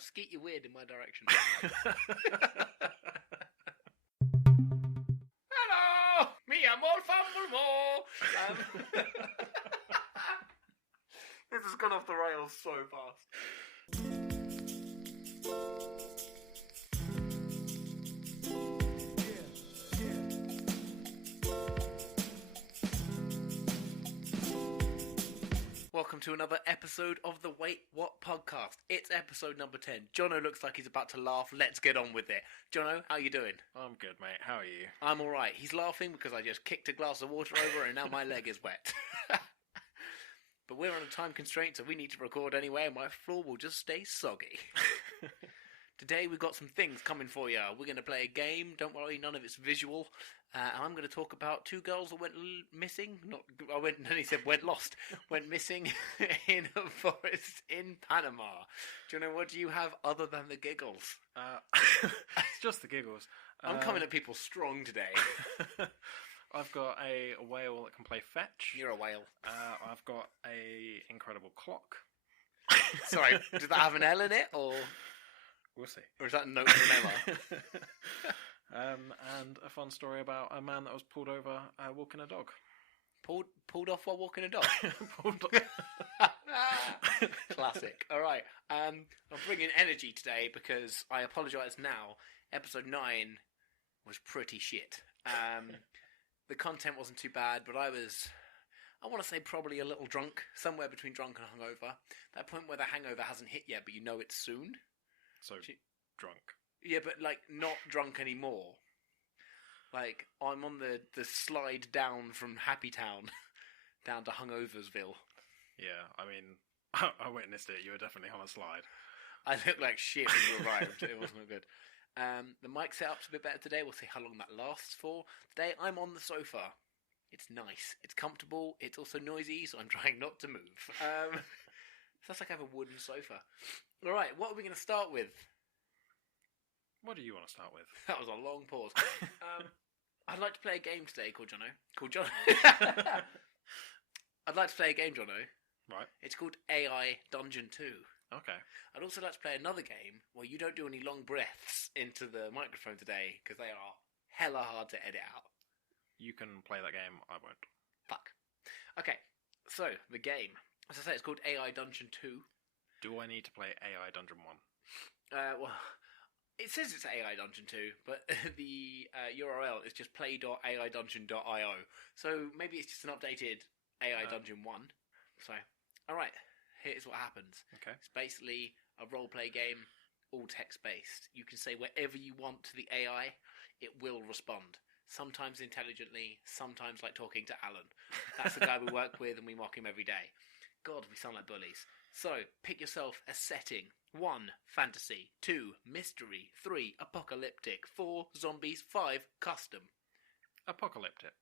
Skeet you weird in my direction. Hello! Me amor fumble more! This has gone off the rails so fast. Welcome to another episode of the Wait What podcast. It's episode number 10. Jono looks like he's about to laugh. Let's get on with it. Jono, how you doing? I'm good, mate. How are you? I'm alright. He's laughing because I just kicked a glass of water over and now my leg is wet. But we're on a time constraint, so we need to record anyway, and my floor will just stay soggy. Today we've got some things coming for you. We're going to play a game. Don't worry, none of it's visual. And I'm going to talk about two girls that went missing. Went lost. Went missing in a forest in Panama. Do you know what do you have other than the giggles? It's just the giggles. I'm coming at people strong today. I've got a whale that can play fetch. You're a whale. I've got a incredible clock. Sorry, does that have an L in it, or we'll see? Or is that a note from Emma? And a fun story about a man that was pulled over walking a dog. Pulled off while walking a dog? Classic. All right. I'm bringing energy today because I apologise now. Episode 9 was pretty shit. The content wasn't too bad, but I want to say probably a little drunk, somewhere between drunk and hungover. That point where the hangover hasn't hit yet, but you know it's soon. So, drunk. Yeah, but like not drunk anymore. Like I'm on the slide down from Happy Town down to Hungoversville. Yeah, I mean, I witnessed it. You were definitely on a slide. I looked like shit when you arrived. It wasn't good. The mic setup's a bit better today. We'll see how long that lasts for. Today I'm on the sofa. It's nice. It's comfortable. It's also noisy, so I'm trying not to move. Sounds like I have a wooden sofa. All right, what are we going to start with? What do you want to start with? That was a long pause. I'd like to play a game today called Jono. I'd like to play a game, Jono. Right. It's called AI Dungeon 2. Okay. I'd also like to play another game where you don't do any long breaths into the microphone today because they are hella hard to edit out. You can play that game, I won't. Fuck. Okay, so the game. As I say, it's called AI Dungeon 2. Do I need to play AI Dungeon 1? Well, it says it's AI Dungeon 2, but the URL is just play.aidungeon.io. So maybe it's just an updated AI Dungeon 1. So, alright, here's what happens. Okay. It's basically a role-play game, all text-based. You can say whatever you want to the AI, it will respond. Sometimes intelligently, sometimes like talking to Alan. That's the guy we work with and we mock him every day. God, we sound like bullies. So, pick yourself a setting. 1. Fantasy. 2. Mystery. 3. Apocalyptic. 4. Zombies. 5. Custom. Apocalyptic.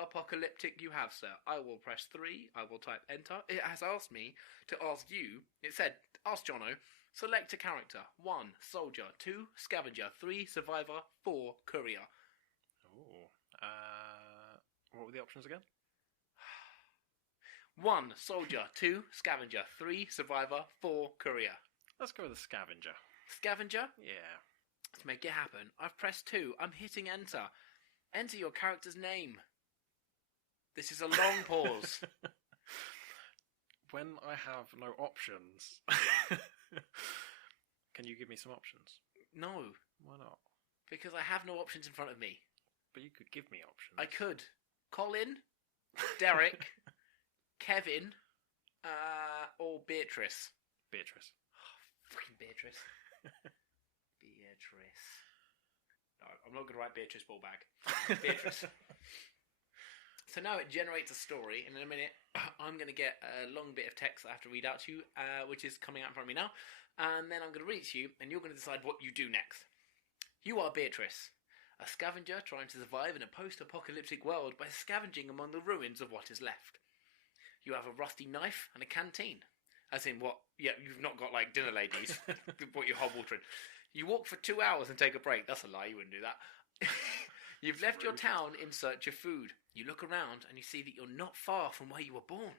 Apocalyptic you have, sir. I will press 3. I will type enter. It has asked me to ask you. It said, ask Jono. Select a character. 1. Soldier. 2. Scavenger. 3. Survivor. 4. Courier. Ooh. What were the options again? 1. Soldier. 2. Scavenger. 3. Survivor. 4. Courier. Let's go with the scavenger. Scavenger? Yeah. Let's make it happen. I've pressed 2. I'm hitting enter. Enter your character's name. This is a long pause. When I have no options, can you give me some options? No. Why not? Because I have no options in front of me. But you could give me options. I could. Colin, Derek, Kevin, or Beatrice. Beatrice. Fucking Beatrice. Beatrice. No, I'm not going to write Beatrice Ballbag. Beatrice. So now it generates a story, and in a minute I'm going to get a long bit of text that I have to read out to you, which is coming out in front of me now, and then I'm going to read it to you, and you're going to decide what you do next. You are Beatrice, a scavenger trying to survive in a post-apocalyptic world by scavenging among the ruins of what is left. You have a rusty knife and a canteen. As in what? Yeah, you've not got like dinner ladies. What you hot water in. You walk for 2 hours and take a break. That's a lie, you wouldn't do that. You've left your town in search of food. You look around and you see that you're not far from where you were born.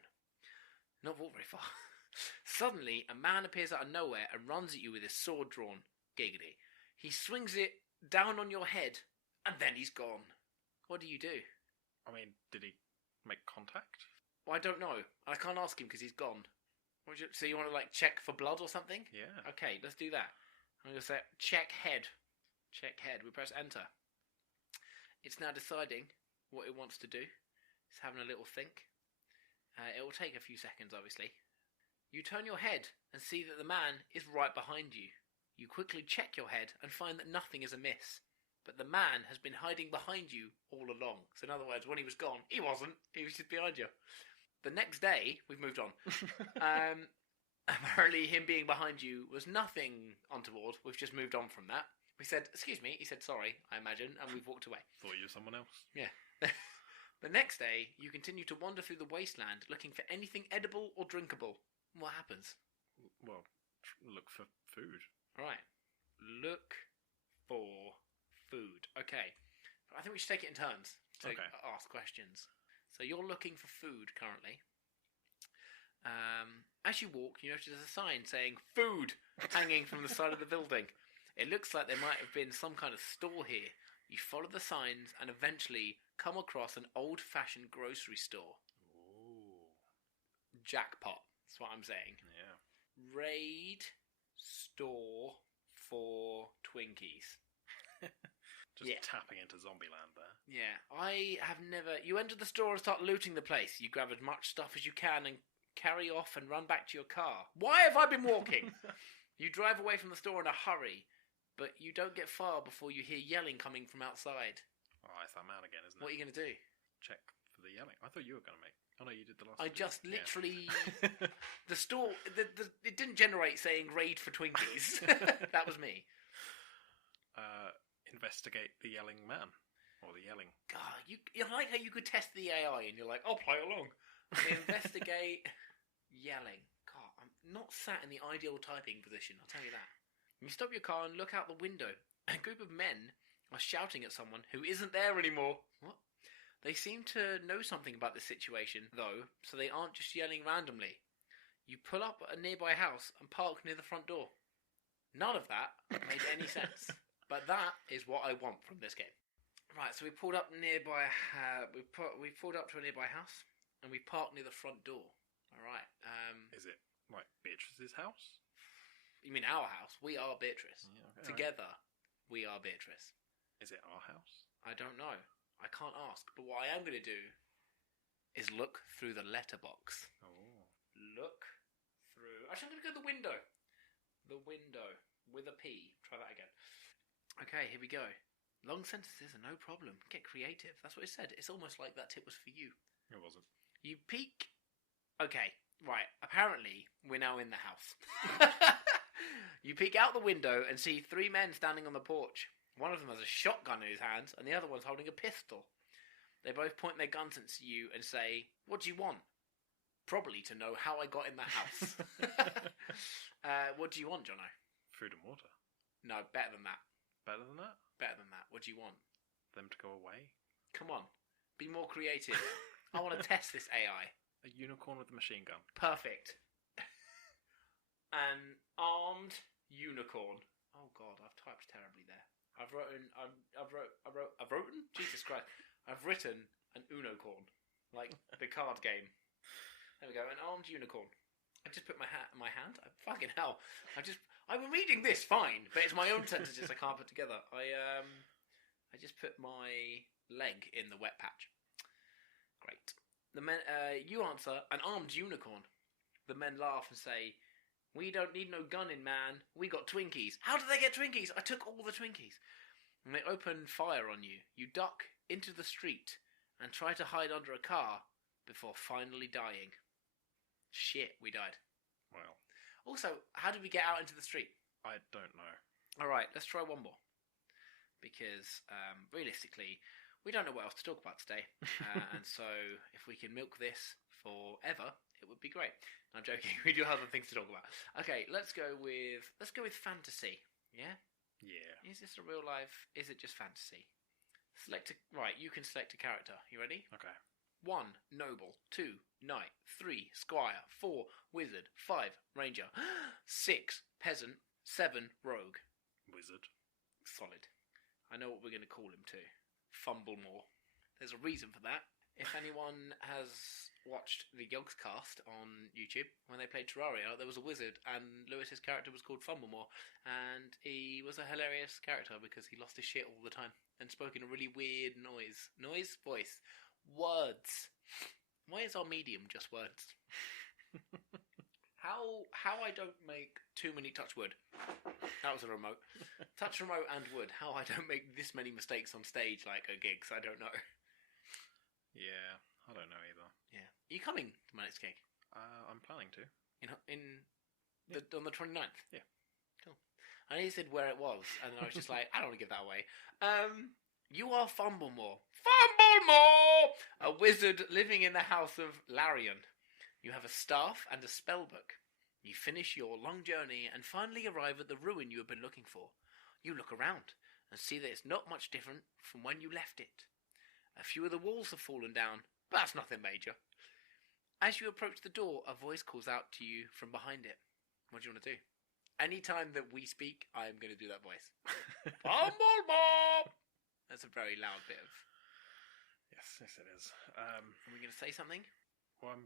Not walk very far. Suddenly, a man appears out of nowhere and runs at you with his sword drawn. Giggity. He swings it down on your head, and then he's gone. What do you do? I mean, did he make contact? Well, I don't know. I can't ask him because he's gone. So you want to, like, check for blood or something? Yeah. Okay, let's do that. I'm going to say, check head. Check head. We press enter. It's now deciding what it wants to do. It's having a little think. It will take a few seconds, obviously. You turn your head and see that the man is right behind you. You quickly check your head and find that nothing is amiss. But the man has been hiding behind you all along. So in other words, when he was gone, he wasn't. He was just behind you. The next day, we've moved on. Apparently him being behind you was nothing untoward. We've just moved on from that. We said, excuse me. He said, sorry, I imagine. And we've walked away. Thought you were someone else. Yeah. The next day, you continue to wander through the wasteland looking for anything edible or drinkable. What happens? Well, look for food. Right. Look for food. Okay. I think we should take it in turns to ask questions. So you're looking for food currently. As you walk, you notice there's a sign saying food hanging from the side of the building. It looks like there might have been some kind of store here. You follow the signs and eventually come across an old-fashioned grocery store. Ooh. Jackpot. That's what I'm saying. Yeah. Raid store for Twinkies. Just tapping into Zombieland there. Yeah. I have never... You enter the store and start looting the place. You grab as much stuff as you can and carry off and run back to your car. Why have I been walking? You drive away from the store in a hurry, but you don't get far before you hear yelling coming from outside. Oh, it's that man again, isn't it? What are you going to do? Check for the yelling. I thought you were going to make... Oh, no, you did the last I video. just literally... The store... it didn't generate saying raid for Twinkies. That was me. Investigate the yelling man. Or the yelling... God, you like how you could test the AI and you're like, I'll play along. Investigate yelling. God, I'm not sat in the ideal typing position, I'll tell you that. You stop your car and look out the window. A group of men are shouting at someone who isn't there anymore. What? They seem to know something about this situation, though, so they aren't just yelling randomly. You pull up at a nearby house and park near the front door. None of that made any sense. But that is what I want from this game. Right, so we pulled up nearby. We pulled up to a nearby house, and we parked near the front door. All right. Is it like Beatrice's house? You mean our house? We are Beatrice. Yeah, okay, Together, we are Beatrice. Is it our house? I don't know. I can't ask. But what I am going to do is look through the letterbox. Oh. Look through... Actually, I'm going to go to the window. The window with a P. Try that again. Okay, here we go. Long sentences are no problem. Get creative. That's what it said. It's almost like that tip was for you. It wasn't. You peek... Okay, right. Apparently, we're now in the house. You peek out the window and see three men standing on the porch. One of them has a shotgun in his hands, and the other one's holding a pistol. They both point their guns at you and say, "What do you want?" Probably to know how I got in the house. What do you want, Jono? Food and water. No, better than that. Better than that? Better than that. What do you want? Them to go away? Come on. Be more creative. I want to test this AI. A unicorn with a machine gun. Perfect. An armed unicorn. Oh God, I've typed terribly there. I've written. Jesus Christ! I've written an unicorn, like the card game. There we go. An armed unicorn. I just put my hand. Fucking hell! I'm reading this fine, but it's my own sentences I can't put together. I just put my leg in the wet patch. Great. The men. You answer an armed unicorn. The men laugh and say, "We don't need no gunning, man. We got Twinkies." How did they get Twinkies? I took all the Twinkies. And they open fire on you. You duck into the street and try to hide under a car before finally dying. Shit, we died. Well. Also, how did we get out into the street? I don't know. Alright, let's try one more. Because, realistically, we don't know what else to talk about today. And so, if we can milk this forever, it would be great. I'm joking. We do have other things to talk about. Okay, let's go with fantasy. Yeah? Yeah. Is this a real life? Is it just fantasy? Right, you can select a character. You ready? Okay. 1. Noble. 2. Knight. 3. Squire. 4. Wizard. 5. Ranger. 6. Peasant. 7. Rogue. Wizard. Solid. I know what we're going to call him too. Fumblemore. There's a reason for that. If anyone has watched the Yogscast on YouTube, when they played Terraria, there was a wizard, and Lewis's character was called Fumblemore, and he was a hilarious character because he lost his shit all the time and spoke in a really weird noise. Voice. Words. Why is our medium just words? How I don't make too many touch wood. That was a remote. Touch remote and wood. How I don't make this many mistakes on stage like a gigs, I don't know. Yeah, I don't know either. Yeah. Are you coming to my next gig? I'm planning to. On the 29th? Yeah. Cool. I only said where it was, and then I was just like, I don't want to give that away. You are Fumblemore. Fumblemore! A wizard living in the house of Larian. You have a staff and a spellbook. You finish your long journey and finally arrive at the ruin you have been looking for. You look around and see that it's not much different from when you left it. A few of the walls have fallen down, but that's nothing major. As you approach the door, a voice calls out to you from behind it. What do you want to do? Anytime that we speak, I am going to do that voice. Fumblemore! That's a very loud bit of... Yes, it is. Are we going to say something? Well,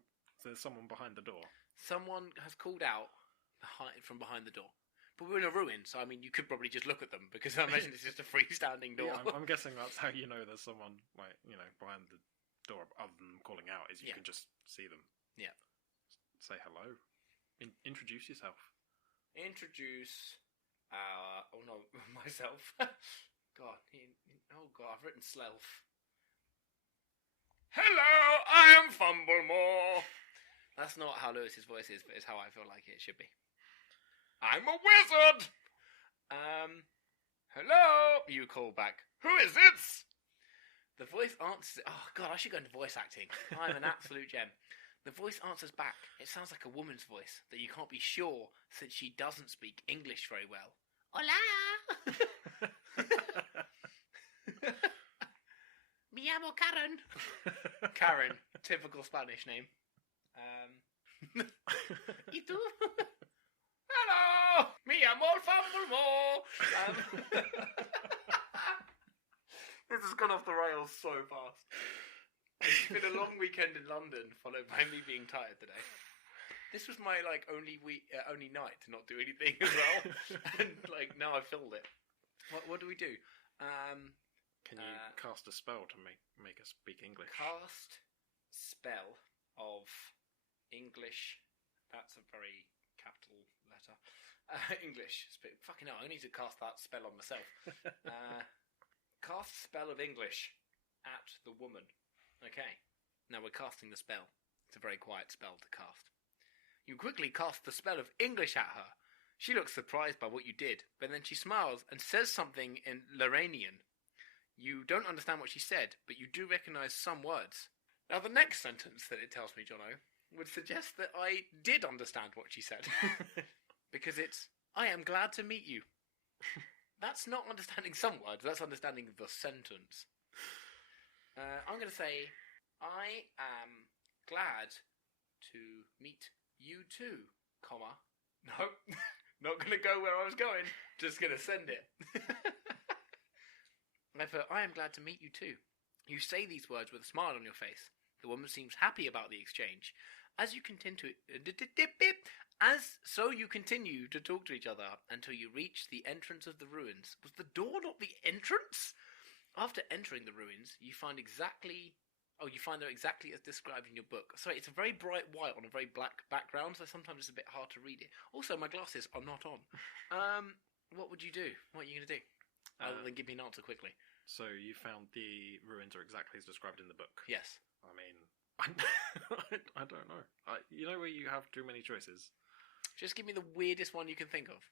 there's someone behind the door. Someone has called out from behind the door. But we're in a ruin, so I mean, you could probably just look at them, because I imagine it's just a freestanding door. Yeah, I'm guessing that's how you know there's someone, like, behind the door, other than calling out, is you can just see them. Yeah. Say hello. Introduce yourself. Introduce myself. God, I've written Slelf. Hello, I am Fumblemore. That's not how Lewis's voice is, but it's how I feel like it should be. I'm a wizard! Hello? You call back. Who is it? The voice answers... Oh, God, I should go into voice acting. I'm an absolute gem. The voice answers back. It sounds like a woman's voice that you can't be sure since she doesn't speak English very well. Hola! Me llamo Karen. Karen, typical Spanish name. ¿Y tú? Hello! Me llamo Fumblemore! This has gone off the rails so fast. It's been a long weekend in London, followed by me being tired today. This was my only night to not do anything as well, and now I've filled it. What do we do? Can you cast a spell to make us speak English? Cast spell of English. That's a very capital letter. English. Fucking hell, I need to cast that spell on myself. Cast spell of English at the woman. Okay. Now we're casting the spell. It's a very quiet spell to cast. You quickly cast the spell of English at her. She looks surprised by what you did, but then she smiles and says something in Loranian. You don't understand what she said, but you do recognise some words. Now the next sentence that it tells me, Jono, would suggest that I did understand what she said. Because it's, I am glad to meet you. That's not understanding some words, that's understanding the sentence. I'm going to say, I am glad to meet you too, comma. Nope, not going to go where I was going, just going to send it. I put, I am glad to meet you too. You say these words with a smile on your face. The woman seems happy about the exchange. As you continue to talk to each other until you reach the entrance of the ruins. Was the door not the entrance? After entering the ruins, you find them exactly as described in your book. Sorry, it's a very bright white on a very black background, so sometimes it's a bit hard to read it. Also, my glasses are not on. What would you do? What are you going to do? Other than give me an answer quickly. So you found the ruins are exactly as described in the book? Yes. I mean, I don't know. You know where you have too many choices? Just give me the weirdest one you can think of.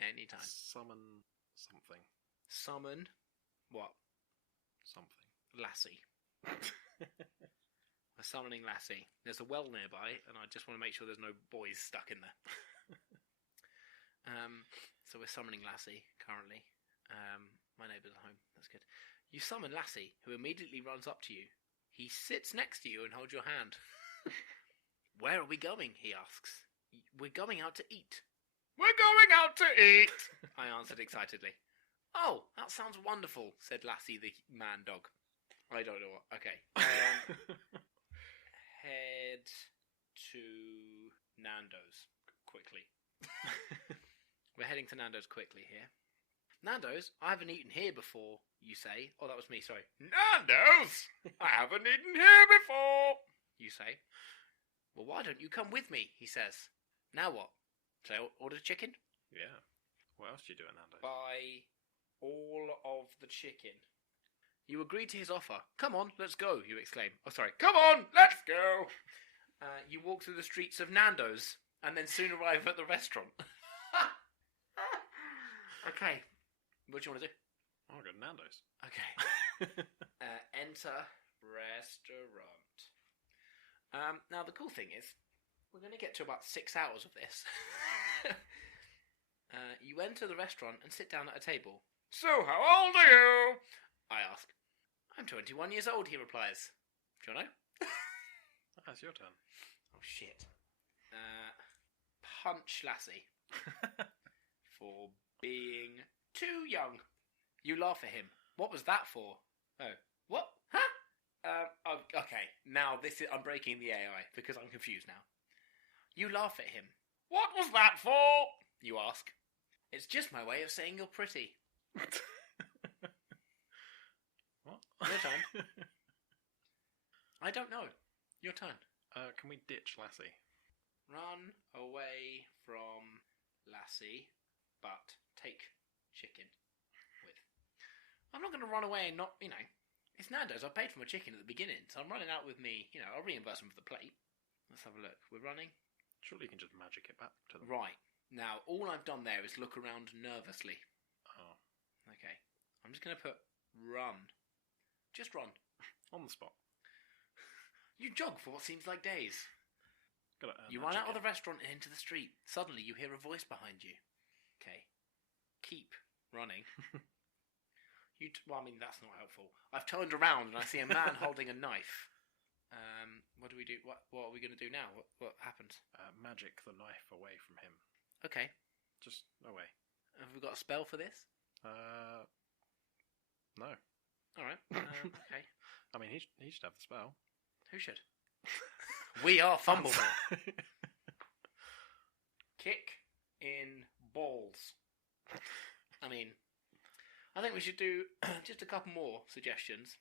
Anytime. Summon something. Summon what? Something. Lassie. We're summoning Lassie. There's a well nearby, and I just want to make sure there's no boys stuck in there. So we're summoning Lassie currently. My neighbour's at home. That's good. You summon Lassie, who immediately runs up to you. He sits next to you and holds your hand. Where are we going? He asks. We're going out to eat. We're going out to eat! I answered excitedly. Oh, that sounds wonderful, said Lassie the man dog. I don't know what. Okay. Head to Nando's quickly. We're heading to Nando's quickly here. Nando's? I haven't eaten here before, you say. Oh, that was me, sorry. Nando's? I haven't eaten here before, you say. Well, why don't you come with me, he says. Now what? Shall I order chicken? Yeah. What else do you do at Nando's? Buy all of the chicken. You agree to his offer. Come on, let's go, you exclaim. Oh, sorry. Come on, let's go! You walk through the streets of Nando's and then soon arrive at the restaurant. Okay. What do you want to do? I'll go to Nando's. Okay. Enter restaurant. Now, the cool thing is, we're going to get to about 6 hours of this. You enter the restaurant and sit down at a table. So, how old are you? I ask. I'm 21 years old, he replies. Jono? That's your turn. Oh, shit. Punch Lassie. For being too young. You laugh at him. What was that for? Oh. What? Huh? Okay. Now, I'm breaking the AI because I'm confused now. You laugh at him. What was that for? You ask. It's just my way of saying you're pretty. What? Your turn. I don't know. Your turn. Can we ditch Lassie? Run away from Lassie, but take chicken with. I'm not going to run away and not, it's Nando's. I paid for my chicken at the beginning, so I'm running out with me, I'll reimburse them for the plate. Let's have a look. We're running. Surely you can just magic it back to them. Right. Now, all I've done there is look around nervously. Oh. Okay. I'm just going to put run. Just run. On the spot. You jog for what seems like days. You run out of the restaurant and into the street. Suddenly, you hear a voice behind you. Okay. Keep running. That's not helpful. I've turned around and I see a man holding a knife. What do we do? What are we going to do now? What happens? Magic the knife away from him. Okay. Just away. Have we got a spell for this? No. All right. Okay. I mean, he should have the spell. Who should? We are Fumblemore. Kick in balls. I think we should do just a couple more suggestions.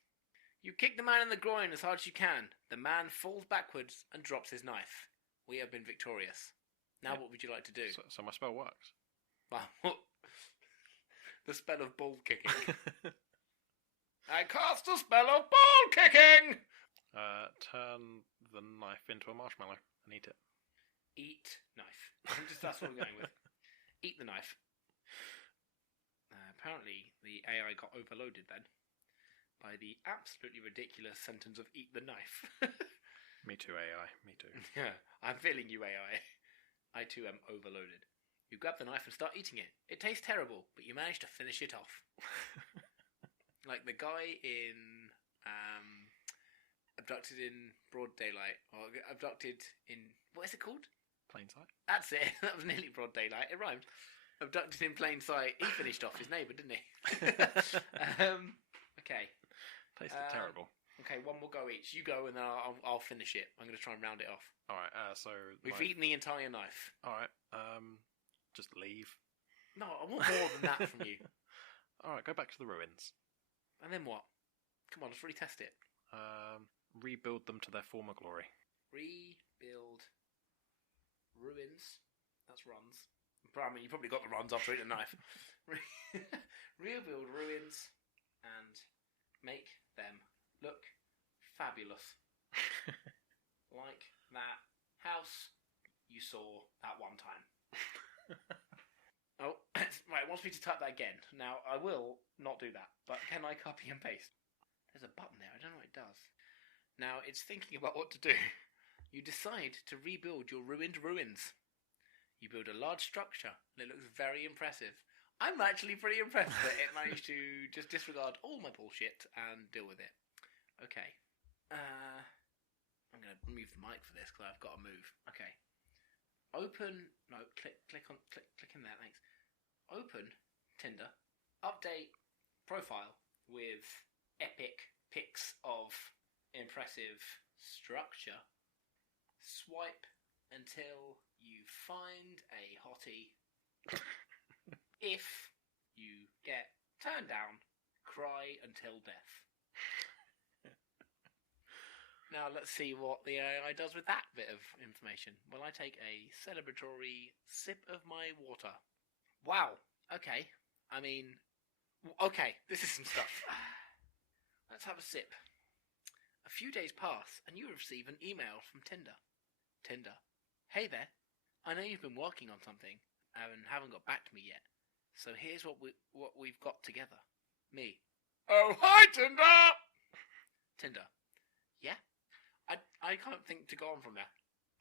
You kick the man in the groin as hard as you can. The man falls backwards and drops his knife. We have been victorious. Now, what would you like to do? So my spell works. Well, the spell of ball kicking. I cast a spell of ball kicking! Turn the knife into a marshmallow and eat it. Eat knife. That's what I'm going with. Eat the knife. Apparently, the AI got overloaded then by the absolutely ridiculous sentence of eat the knife. Me too, AI. Me too. Yeah, I'm feeling you, AI. I too am overloaded. You grab the knife and start eating it. It tastes terrible, but you manage to finish it off. Like the guy in Abducted in Broad Daylight, or Abducted in, what is it called? Plain sight. That's it. That was nearly Broad Daylight. It rhymed. Abducted in plain sight. He finished off his neighbour, didn't he? Okay. Tasted terrible. Okay, one more go each. You go and then I'll finish it. I'm going to try and round it off. All right. So we've eaten the entire knife. All right. Just leave. No, I want more than that from you. All right. Go back to the ruins. And then what? Come on, let's really test it. Rebuild them to their former glory. Rebuild ruins. That's runs. You probably got the runs after eating a knife. Rebuild ruins and make them look fabulous. Like that house you saw that one time. Oh, right, it wants me to type that again. Now, I will not do that, but can I copy and paste? There's a button there, I don't know what it does. Now, it's thinking about what to do. You decide to rebuild your ruined ruins. You build a large structure, and it looks very impressive. I'm actually pretty impressed that it managed to just disregard all my bullshit and deal with it. Okay. I'm going to move the mic for this because I've got to move. Okay. Click in there, thanks. Open Tinder, update profile with epic pics of impressive structure. Swipe until you find a hottie. If you get turned down, cry until death. Now let's see what the AI does with that bit of information. Will I take a celebratory sip of my water? Wow. Okay. I mean, okay, this is some stuff. Let's have a sip. A few days pass and you receive an email from Tinder. Tinder. Hey there. I know you've been working on something and haven't got back to me yet. So here's what we've got together. Me. Oh, hi, Tinder! Tinder. Yeah? I can't think to go on from there.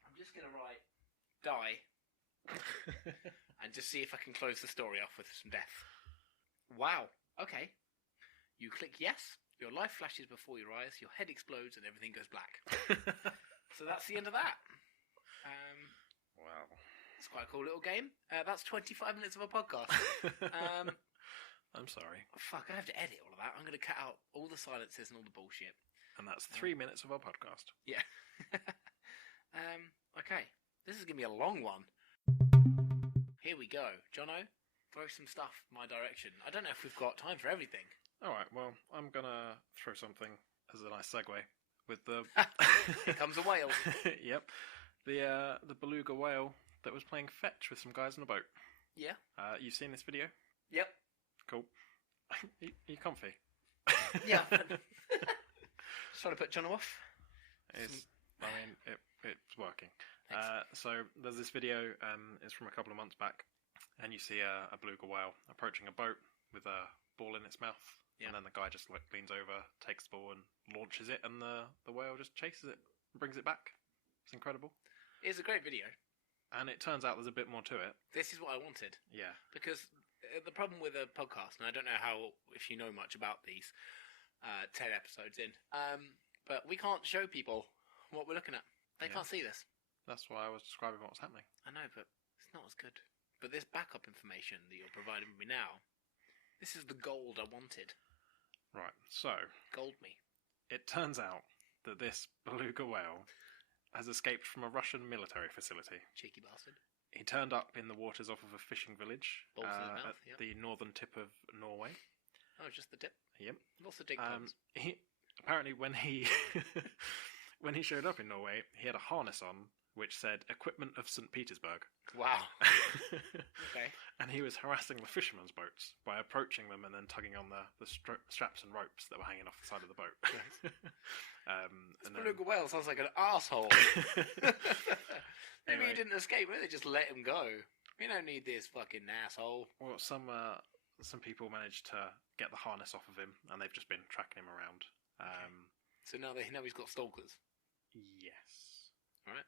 I'm just going to write die and just see if I can close the story off with some death. Wow. Okay. You click yes, your life flashes before your eyes, your head explodes and everything goes black. So that's the end of that. Wow. It's quite a cool little game. That's 25 minutes of a podcast. I'm sorry. Fuck, I have to edit all of that. I'm going to cut out all the silences and all the bullshit. And that's 3 minutes of our podcast. Yeah. Okay. This is going to be a long one. Here we go. Jono, throw some stuff my direction. I don't know if we've got time for everything. Alright, well, I'm going to throw something as a nice segue with the... Here comes a whale. Yep. The beluga whale that was playing fetch with some guys on a boat. Yeah. You've seen this video? Yep. Cool. You comfy? Yeah. Just trying to put Jono off. It's working. So there's this video. It's from a couple of months back, and you see a beluga whale approaching a boat with a ball in its mouth, and then the guy just leans over, takes the ball, and launches it, and the whale just chases it and brings it back. It's incredible. It's a great video, and it turns out there's a bit more to it. This is what I wanted. Yeah, because the problem with a podcast, and I don't know if you know much about these 10 episodes in, but we can't show people what we're looking at. They can't see this. That's why I was describing what was happening. I know, but it's not as good. But this backup information that you're providing me now, this is the gold I wanted. Right, so... Gold me. It turns out that this beluga whale has escaped from a Russian military facility. Cheeky bastard. He turned up in the waters off of a fishing village mouth, at the northern tip of Norway. Oh, just the tip? Yep. Lots of dig ponds. Apparently, when he when he showed up in Norway, he had a harness on which said "Equipment of St. Petersburg." Wow. Okay. And he was harassing the fishermen's boats by approaching them and then tugging on the straps and ropes that were hanging off the side of the boat. This beluga whale sounds like an arsehole. Maybe he didn't escape. Maybe they just let him go. We don't need this fucking asshole. Well, some people managed to get the harness off of him, and they've just been tracking him around. So now he's got stalkers. Yes. Right.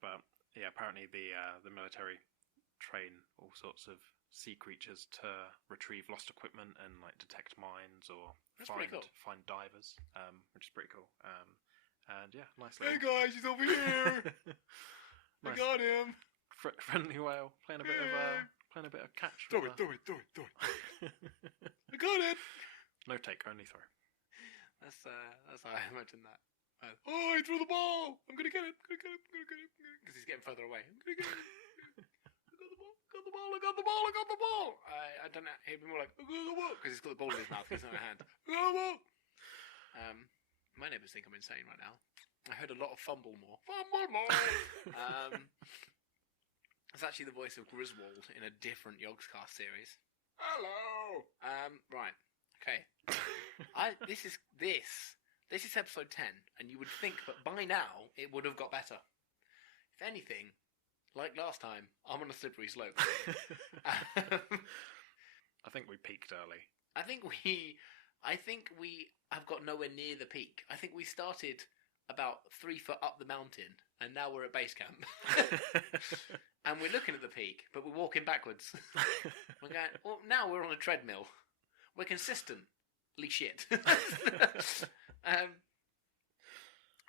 But yeah, apparently the military train all sorts of sea creatures to retrieve lost equipment and detect mines or find divers, which is pretty cool. And yeah, nice. Hey guys, he's over here. I got him. Friendly whale playing a bit of catch. Do it. I got it. No take, only throw. That's how I imagine that. Oh, he threw the ball! I'm gonna get it! Because he's getting further away. I'm gonna get it! I got the ball! I don't know, he'd be more like, I got the ball! Because he's got the ball in his mouth, he's not in a hand. I got the ball! My neighbours think I'm insane right now. I heard a lot of fumble more. It's actually the voice of Griswold in a different Yogscast series. Hello! Right. Okay. This is episode 10, and you would think that by now it would have got better. If anything, like last time, I'm on a slippery slope. I think we peaked early. I think we have got nowhere near the peak. I think we started about 3 foot up the mountain, and now we're at base camp. And we're looking at the peak, but we're walking backwards. We're going, well, now we're on a treadmill. We're consistently shit.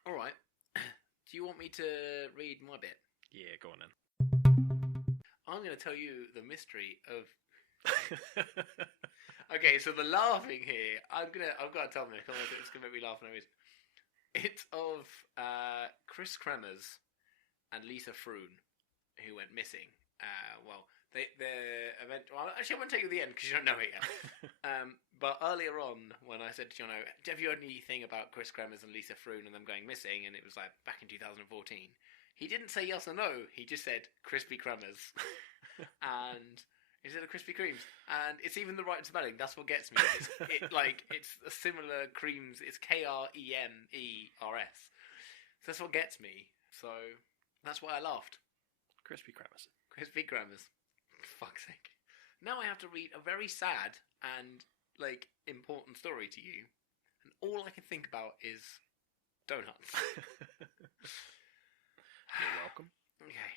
All right. Do you want me to read my bit? Yeah, go on then. I'm going to tell you the mystery of. Okay, so the laughing here, I've got to tell them. It's going to make me laugh. It's of Chris Kremers and Lisa Froon, who went missing. Actually, I won't tell you the end because you don't know it yet. But earlier on, when I said to Jono, have you heard anything about Chris Kremers and Lisa Froon and them going missing? And it was like back in 2014. He didn't say yes or no. He just said Krispy Kremers. And instead of Krispy Kremes. And it's even the right spelling. That's what gets me. It's a similar creams. It's Kremers. So that's what gets me. So that's why I laughed. Krispy Kremers. Krispy Kremers. For fuck's sake. Now I have to read a very sad and important story to you. And all I can think about is donuts. You're welcome. Okay.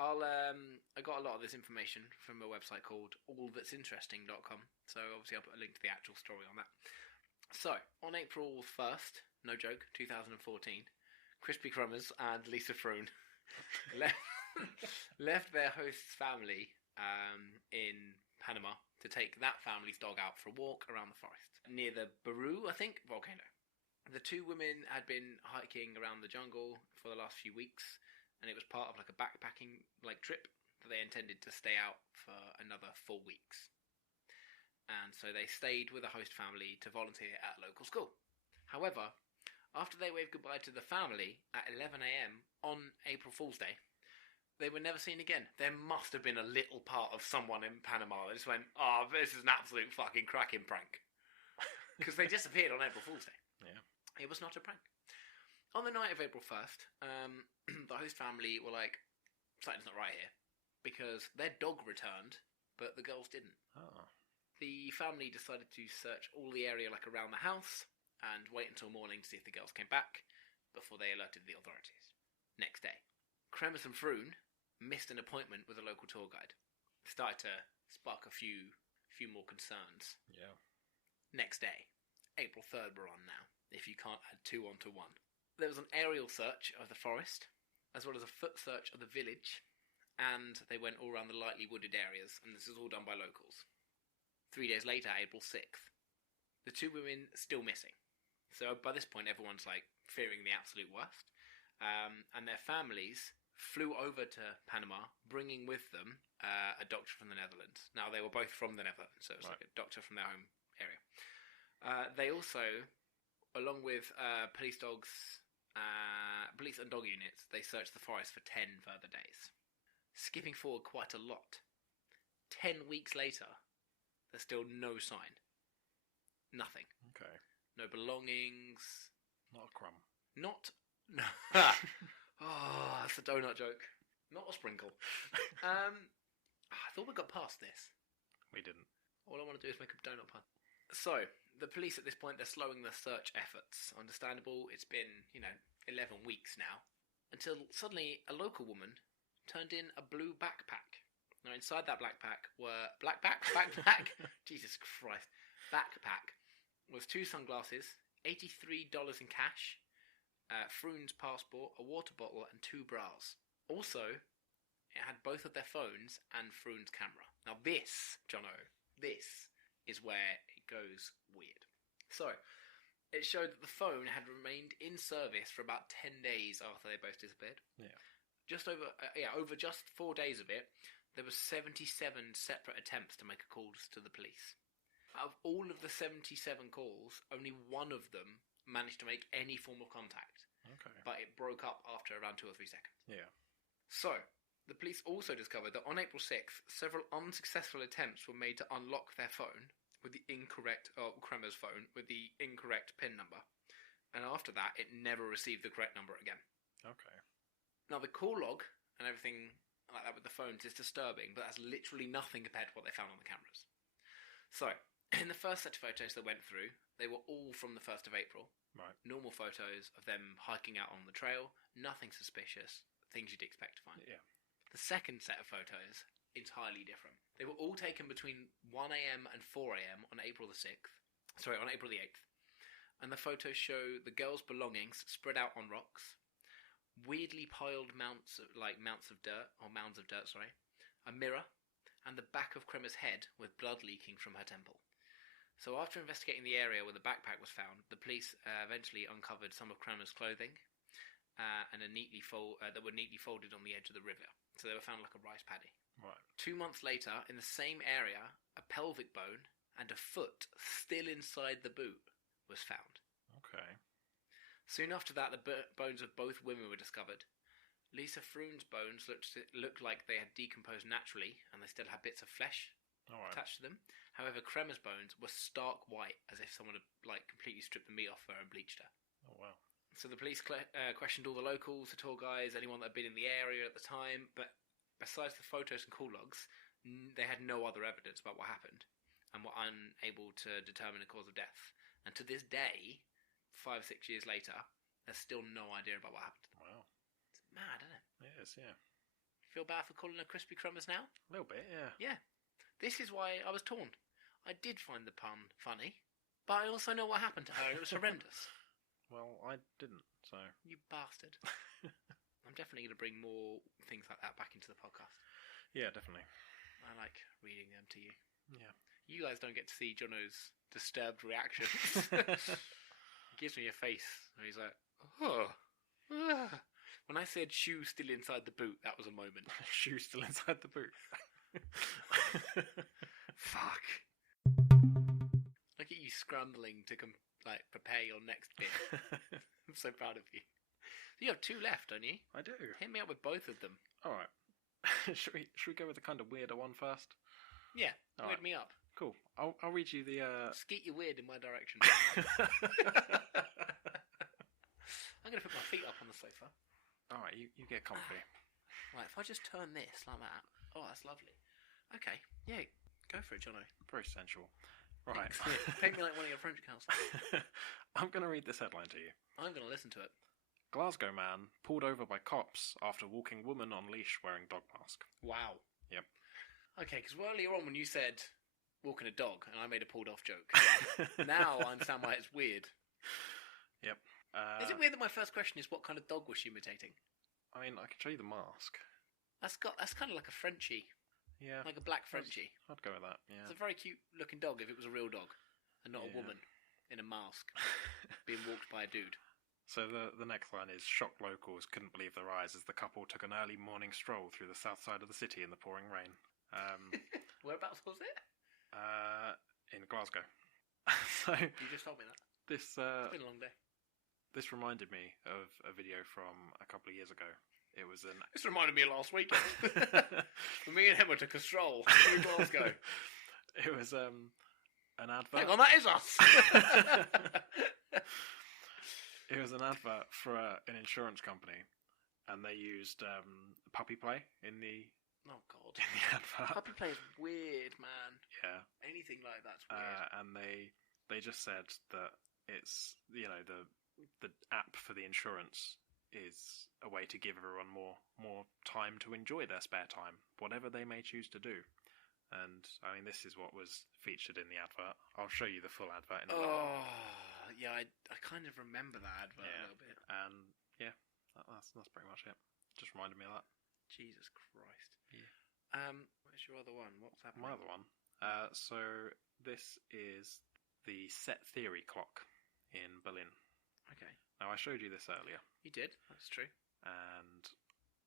I got a lot of this information from a website called allthat'sinteresting.com. So obviously I'll put a link to the actual story on that. So, on April 1st, no joke, 2014, Krispy Kremers and Lisa Froon left their host's family in Panama to take that family's dog out for a walk around the forest near the Baru, I think, volcano. The two women had been hiking around the jungle for the last few weeks, and it was part of a backpacking trip that they intended to stay out for another 4 weeks. And so they stayed with the host family to volunteer at a local school. However, after they waved goodbye to the family at 11 a.m. on April Fool's Day, they were never seen again. There must have been a little part of someone in Panama that just went, oh, this is an absolute fucking cracking prank. Because they disappeared on April Fool's Day. Yeah. It was not a prank. On the night of April 1st, the host family were like, something's not right here. Because their dog returned, but the girls didn't. Oh. The family decided to search all the area around the house and wait until morning to see if the girls came back before they alerted the authorities. Next day, Kremers and Froon missed an appointment with a local tour guide. Started to spark a few more concerns. Yeah. Next day, April 3rd we're on now, if you can't add 2 onto 1. There was an aerial search of the forest, as well as a foot search of the village, and they went all around the lightly wooded areas, and this was all done by locals. 3 days later, April 6th, the two women still missing. So by this point, everyone's fearing the absolute worst. And their families flew over to Panama, bringing with them a doctor from the Netherlands. Now, they were both from the Netherlands, so it was a doctor from their home area. They also, along with police and dog units, they searched the forest for 10 further days. Skipping forward quite a lot, 10 weeks later, there's still no sign. Nothing. Okay. No belongings. Not a crumb. Not... No. Oh, that's a donut joke. Not a sprinkle. I thought we got past this. We didn't. All I want to do is make a donut pun. So, the police at this point, they're slowing their search efforts. Understandable, it's been, 11 weeks now. Until suddenly, a local woman turned in a blue backpack. Now, inside that backpack were... Backpack? Jesus Christ. Backpack was 2 sunglasses, $83 in cash, Froon's passport, a water bottle, and 2 bras. Also, it had both of their phones and Froon's camera. Now this, Jono, this is where it goes weird. So, it showed that the phone had remained in service for about 10 days after they both disappeared. Yeah. Over just 4 days of it, there were 77 separate attempts to make calls to the police. Out of all of the 77 calls, only one of them managed to make any form of contact. Okay. But it broke up after around 2 or 3 seconds. Yeah. So, the police also discovered that on April 6th, several unsuccessful attempts were made to unlock their phone with the incorrect, Kremers' phone, with the incorrect PIN number. And after that, it never received the correct number again. Okay. Now, the call log and everything like that with the phones is disturbing, but that's literally nothing compared to what they found on the cameras. So, in the first set of photos they went through, they were all from the 1st of April. Right. Normal photos of them hiking out on the trail, nothing suspicious, things you'd expect to find. Yeah. The second set of photos, entirely different. They were all taken between 1 a.m. and 4 a.m. on April the 6th. Sorry, on April the 8th. And the photos show the girl's belongings spread out on rocks, weirdly piled mounds of dirt, a mirror, and the back of Kremers' head with blood leaking from her temple. So after investigating the area where the backpack was found, the police eventually uncovered some of Kremers' clothing and that were neatly folded on the edge of the river. So they were found like a rice paddy. Right. 2 months later, in the same area, a pelvic bone and a foot still inside the boot was found. Okay. Soon after that, the bones of both women were discovered. Lisa Froon's bones looked like they had decomposed naturally, and they still had bits of flesh attached to them. However, Kremers' bones were stark white, as if someone had completely stripped the meat off her and bleached her. Oh wow. So the police questioned all the locals, the tour guides, anyone that had been in the area at the time, but besides the photos and call logs, they had no other evidence about what happened, and were unable to determine the cause of death. And to this day, 5-6 years later, there's still no idea about what happened to them. Wow. It's mad, isn't it? It is, yeah. Feel bad for calling her Crispy Kremers now? A little bit, yeah. Yeah. This is why I was torn. I did find the pun funny, but I also know what happened to her. It was horrendous. Well, I didn't, so... You bastard. I'm definitely going to bring more things like that back into the podcast. Yeah, definitely. I like reading them to you. Yeah. You guys don't get to see Jono's disturbed reactions. He gives me a face, and he's like, oh. When I said shoe still inside the boot, that was a moment. Shoe still inside the boot. Fuck. Look at you scrambling to prepare your next bit. I'm so proud of you. You have 2 left, don't you? I do. Hit me up with both of them. Alright. should we go with the kind of weirder one first? Yeah, All weird right. me up. Cool. I'll read you the... Skeet your weird in my direction. I'm going to put my feet up on the sofa. Alright, you get comfy. Right, if I just turn this like that. Oh, that's lovely. Okay, yeah, go for it, Jono. Very sensual. Right. Paint me like one of your French counselors. I'm going to read this headline to you. I'm going to listen to it. Glasgow man pulled over by cops after walking woman on leash wearing dog mask. Wow. Yep. Okay, because earlier on when you said walking a dog, and I made a pulled off joke. Now I understand why it's weird. Yep. Is it weird that my first question is what kind of dog was she imitating? I mean, I can show you the mask. That's kind of like a Frenchie. Yeah. Like a black Frenchie. I'd go with that, yeah. It's a very cute looking dog if it was a real dog, and not a Yeah. woman in a mask being walked by a dude. So the next line is, shocked locals couldn't believe their eyes as the couple took an early morning stroll through the south side of the city in the pouring rain. Whereabouts was it? In Glasgow. So You just told me that. this It's been a long day. this reminded me of a video from a couple of years ago. It was an... This reminded me of last weekend. When me and Emma took a stroll through Glasgow. It was an advert. Hang on, that is us! It was an advert for an insurance company, and they used puppy play in the Oh, God. advert. Puppy play is weird, man. Yeah, Anything like that's weird. and they just said that it's, you know, the app for the insurance is a way to give everyone more time to enjoy their spare time, whatever they may choose to do. And I mean, this is what was featured in the advert. I'll show you the full advert in a little while. Yeah, I kind of remember that advert a little bit. And yeah, that's pretty much it. Just reminded me of that. Jesus Christ. Yeah. What's your other one? What's happening? My other one. So this is the Set Theory clock in Berlin. Okay. Now, I showed you this earlier, You did. That's true. and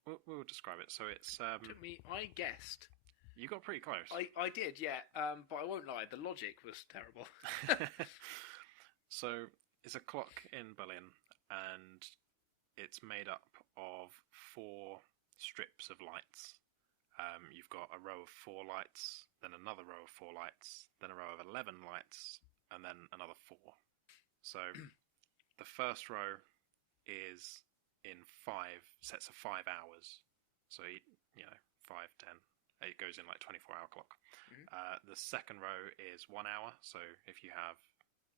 we'll describe it. So it's I guessed. you got pretty close. I did, yeah. But I won't lie. The logic was terrible. So it's a clock in Berlin, and it's made up of 4 strips of lights. You've got a row of 4 lights, then another row of 4 lights, then a row of 11 lights, and then another 4. So the first row is in 5 sets of 5 hours. So, you know, 5, 10. It goes in like 24-hour clock. Mhm. The second row is 1 hour. So if you have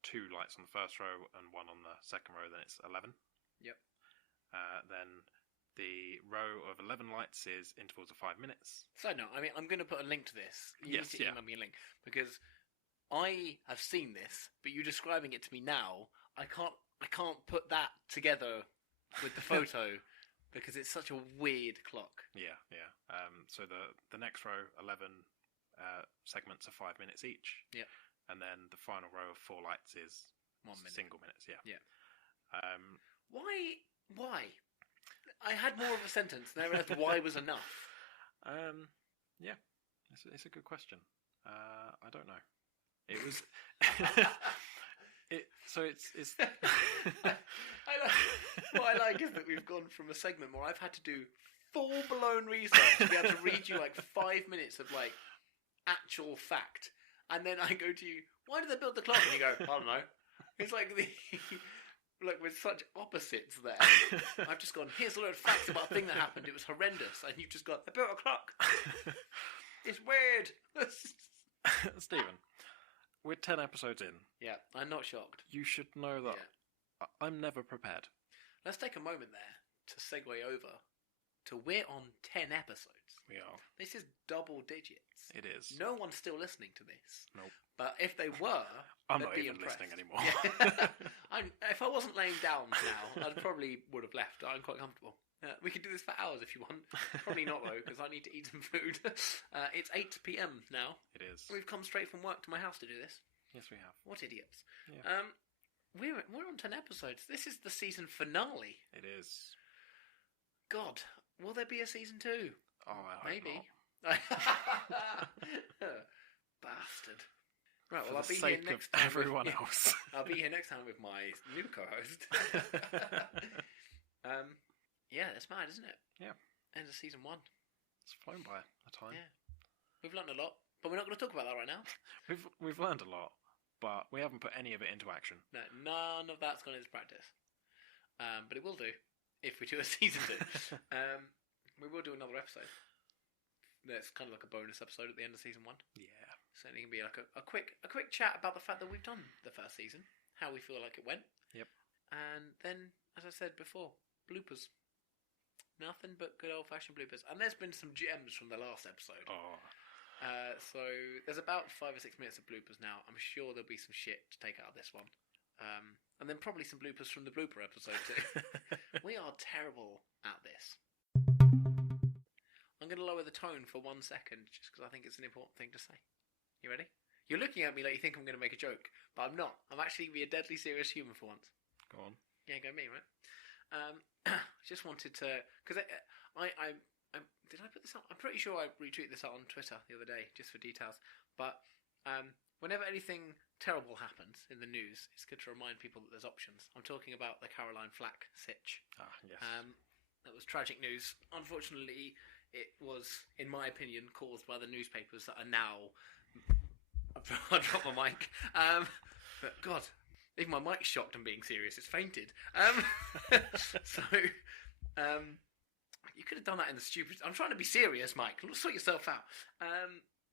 2 lights on the first row and 1 on the second row, then it's 11. Yep. Then the row of 11 lights is intervals of 5 minutes. So no, I mean, I'm going to put a link to this. You Yes, need to yeah. email me a link, because I have seen this, but you describing it to me now, I can't put that together with the photo because it's such a weird clock. Yeah. So the next row, 11 segments are 5 minutes each. Yeah. And then the final row of 4 lights is 1 minute. Single minutes. Yeah. Yeah. Why? I had more of a sentence, and I realised why was enough. Yeah, it's a good question. I don't know. It was. It's. What I like is that we've gone from a segment where I've had to do full-blown research to be able to read you like 5 minutes of like actual fact, and then I go to you, why did they build the clock? And you go, I don't know. It's like look, with such opposites there. I've just gone, here's a load of facts about a thing that happened. It was horrendous, and you've just got, they built a clock. It's weird. Stephen, we're 10 episodes in. Yeah, I'm not shocked. You should know that I'm never prepared. Let's take a moment there to segue over to we're on 10 episodes. We are. This is double digits. It is. No one's still listening to this. Nope. But if they were, I'm they'd not be even impressed. listening anymore. Yeah. If I wasn't laying down now, I probably would have left. I'm quite comfortable. We could do this for hours if you want. Probably not though, because I need to eat some food. It's 8 p.m. now. It is. We've come straight from work to my house to do this. Yes, we have. What idiots. Yeah. We're on 10 episodes. This is the season finale. It is. God, will there be a season 2? Oh, I hope Maybe. not. Bastard. Right, For well, I'll the be here sake next of time. everyone else. I'll be here next time with my new co-host. Yeah, it's mad, isn't it? Yeah. End of season 1. It's flown by a time. Yeah. We've learned a lot, but we're not going to talk about that right now. We've learned a lot, but we haven't put any of it into action. No, none of that's gone into practice. But it will do if we do a season 2. We will do another episode. That's kind of like a bonus episode at the end of season 1. Yeah. So it can be like a quick chat about the fact that we've done the first season, how we feel like it went. Yep. And then, as I said before, bloopers. Nothing but good old-fashioned bloopers. And there's been some gems from the last episode. Oh. So there's about 5 or 6 minutes of bloopers now. I'm sure there'll be some shit to take out of this one. And then probably some bloopers from the blooper episode too. We are terrible at this. I'm going to lower the tone for 1 second just because I think it's an important thing to say. You ready? You're looking at me like you think I'm going to make a joke, but I'm not. I'm actually going to be a deadly serious human for once. Go on. Yeah, go me, right? Just wanted to, because I did I put this out? I'm pretty sure I retweeted this out on Twitter the other day just for details. But whenever anything terrible happens in the news, it's good to remind people that there's options. I'm talking about the Caroline Flack sitch. Ah, yes. That was tragic news. Unfortunately, it was, in my opinion, caused by the newspapers that are now. I dropped my mic. But God. Even my mic's shocked I'm being serious. It's fainted. So, you could have done that in the stupid... I'm trying to be serious, Mike. Sort yourself out.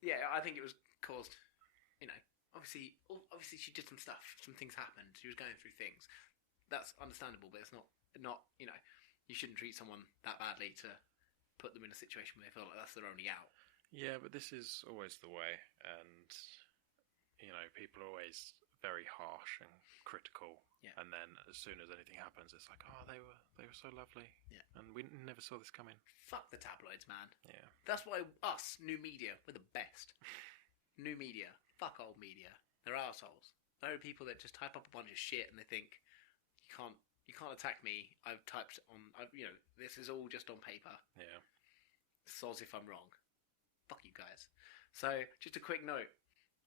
Yeah, I think it was caused, obviously she did some stuff. Some things happened. She was going through things. That's understandable, but it's not, you shouldn't treat someone that badly to put them in a situation where they feel like that's their only out. Yeah, but this is always the way, and, people are always very harsh and critical, and then as soon as anything happens, it's like, oh, they were so lovely, and we never saw this coming. Fuck the tabloids, man. Yeah, that's why us, new media, we're the best. New media, fuck old media. They're arseholes. They're people that just type up a bunch of shit and they think you can't attack me. I've typed on, this is all just on paper. Yeah. Soz if I'm wrong. Fuck you guys. So just a quick note.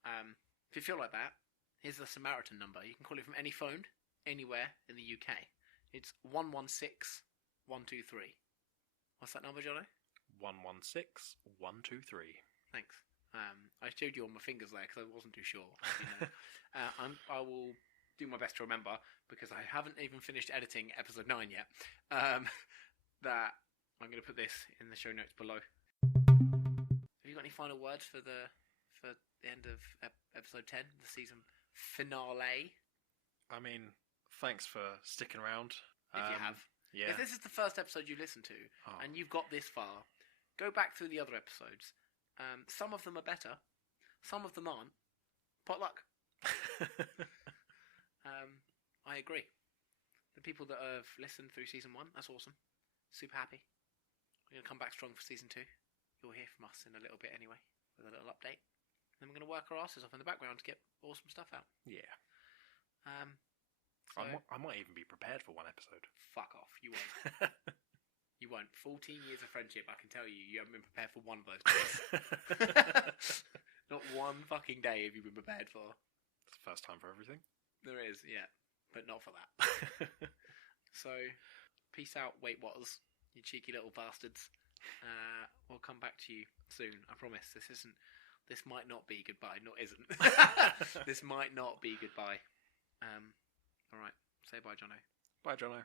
If you feel like that, here's the Samaritan number. You can call it from any phone, anywhere in the UK. It's 116 123. What's that number, Jono? 116 123. Thanks. I showed you on my fingers there because I wasn't too sure. I will do my best to remember because I haven't even finished editing episode 9 yet. That I'm going to put this in the show notes below. Have you got any final words for the end of episode 10, the season finale? I mean, thanks for sticking around. If you have. Yeah. If this is the first episode you listen to, and you've got this far, go back through the other episodes. Some of them are better. Some of them aren't. Potluck. I I agree. The people that have listened through season 1, that's awesome. Super happy. We're going to come back strong for season 2. You'll hear from us in a little bit anyway, with a little update. Then we're going to work our asses off in the background to get awesome stuff out. Yeah. So, I might even be prepared for one episode. Fuck off. You won't. You won't. 14 years of friendship, I can tell you, you haven't been prepared for one of those days. Not one fucking day have you been prepared for. It's the first time for everything. There is, yeah. But not for that. So, peace out, Weight Waters, you cheeky little bastards. We'll come back to you soon, I promise. This might not be goodbye, isn't. This might not be goodbye. Alright, say bye, Jono. Bye, Jono.